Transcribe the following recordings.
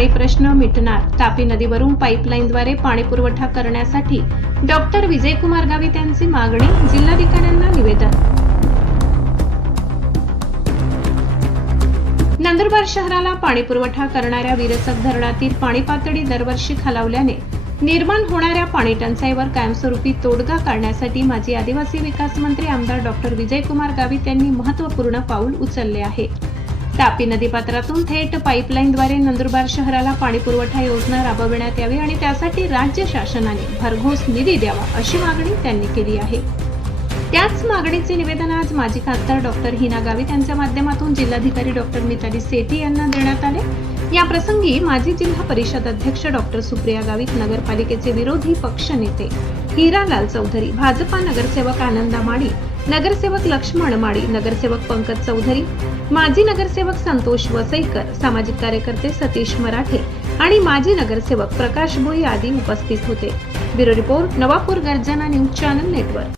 पाणी प्रश्न मिटणार. तापी नदीवरून पाईपलाईनद्वारे पाणी पुरवठा करण्यासाठी डॉक्टर विजयकुमार गावित यांची मागणी. जिल्हाधिकाऱ्यांना निवेदन. नंदुरबार शहराला पाणी पुरवठा करणाऱ्या विरसक धरणातील पाणी पातळी दरवर्षी खालावल्याने निर्माण होणाऱ्या पाणी टंचाईवर कायमस्वरूपी तोडगा काढण्यासाठी माजी आदिवासी विकास मंत्री आमदार डॉक्टर विजयकुमार गावित यांनी महत्त्वपूर्ण पाऊल उचलले आहे. तापी नदीपात्रातून थेट पाईपलाईनद्वारे नंदुरबार शहराला पाणी पुरवठा योजना राबविण्यात यावी आणि त्यासाठी राज्य शासनाने भरघोस निधी द्यावा अशी मागणी त्यांनी केली आहे. त्याच मागणीचे निवेदन आज माजी खासदार डॉक्टर हिना गावित यांच्या माध्यमातून जिल्हाधिकारी डॉक्टर मिताली सेठी यांना देण्यात आले. या प्रसंगी माजी जिल्हा परिषद अध्यक्ष डॉक्टर सुप्रिया गावित, नगरपालिकेचे विरोधी पक्षनेते हिरालाल चौधरी, भाजपा नगरसेवक आनंदा माडी, नगरसेवक लक्ष्मण माडी, नगरसेवक पंकज चौधरी, माजी नगरसेवक संतोष वसईकर, सामाजिक कार्यकर्ते सतीश मराठे आणि माजी नगरसेवक प्रकाश भोई आदी उपस्थित होते. ब्युरो रिपोर्ट, नवापूर गर्जना न्यूज चॅनल नेटवर्क.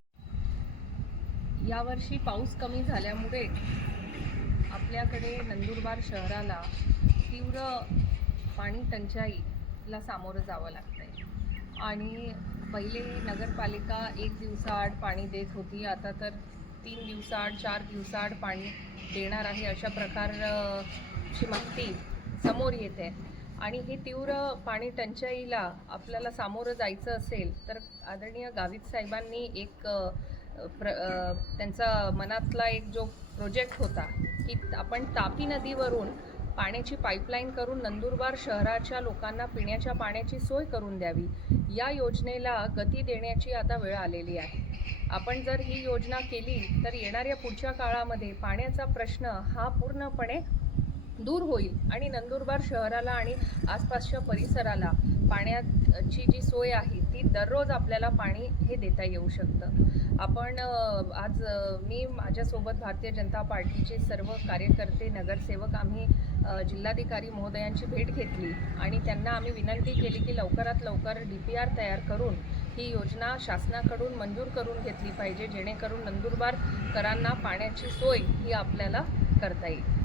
यावर्षी पाऊस कमी झाल्यामुळे आपल्याकडे नंदुरबार शहराला तीव्र पाणी टंचाईला सामोरं जावं लागतंय. आणि पहिले नगरपालिका 1 दिवसाआड पाणी देत होती, आता तर 3 दिवसाआड 4 दिवसाआड पाणी देणार आहे अशा प्रकारची माहिती समोर येते. आणि हे तीव्र पाणी टंचाईला आपल्याला सामोरं जायचं असेल तर आदरणीय गावित साहेबांनी एक त्यांचा मनातला एक जो प्रोजेक्ट होता की आपण तापी नदीवरून पाण्याची पाईपलाईन करून नंदुरबार शहराच्या लोकांना पिण्याच्या पाण्याची सोय करून द्यावी, या योजनेला गती देण्याची आता वेळ आलेली आहे. आपण जर ही योजना केली तर येणाऱ्या पुढच्या काळामध्ये पाण्याचा प्रश्न हा पूर्णपणे दूर होईल आणि नंदुरबार शहराला आणि आसपासच्या परिसराला पाण्याची जी सोय आहे ती दररोज आपल्याला पाणी हे देता येऊ शकतं. आपण आज मी माझ्यासोबत भारतीय जनता पार्टीचे सर्व कार्यकर्ते, नगरसेवक आम्ही जिल्हाधिकारी महोदयांची भेट घेतली आणि त्यांना आम्ही विनंती केली की लवकरात लवकर DPR तयार करून ही योजना शासनाकडून मंजूर करून घेतली पाहिजे, जेणेकरून नंदुरबारकरांना पाण्याची सोय ही आपल्याला करता येईल.